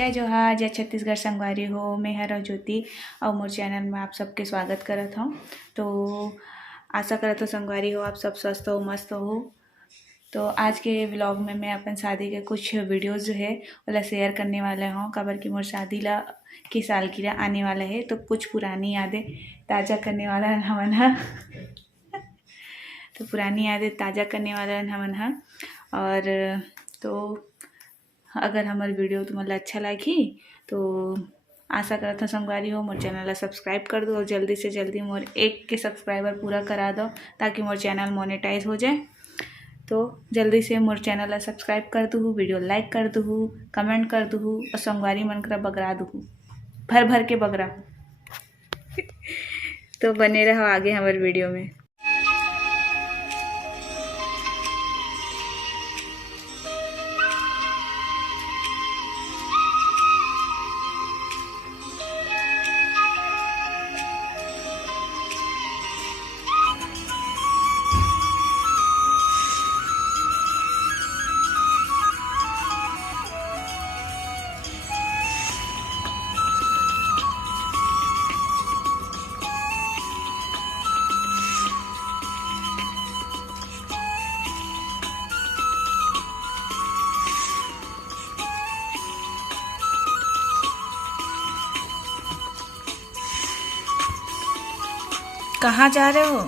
जय जोहार, जय छत्तीसगढ़ संगवारी हो। मैं हर ज्योति और मोर चैनल में आप सबके स्वागत करत हूँ। तो आशा करत हो संगवारी हो आप सब स्वस्थ हो, मस्त हो। तो आज के व्लॉग में मैं अपन शादी के कुछ वीडियोस जो है वाला शेयर करने वाला हूँ। खबर की मोर शादी ला की सालगिरह आने वाला है, तो कुछ पुरानी यादें ताज़ा करने वाला हमन है। तो पुरानी यादें ताज़ा करने वाला हमन है। और तो अगर हमारी वीडियो तुम्हारा अच्छा लगी तो आशा करता हूँ संगवारी हो मोर चैनल ला सब्सक्राइब कर दो और जल्दी से जल्दी मोर 1 के सब्सक्राइबर पूरा करा दो ताकि मोर चैनल मोनेटाइज हो जाए। तो जल्दी से मोर चैनल ला सब्सक्राइब कर दूँ, वीडियो लाइक कर दूँ, कमेंट कर दूँ और संगवारी मन करा बगरा दूँ, भर भर के बगरा। तो बने रहो आगे हमारे वीडियो में। कहाँ जा रहे हो?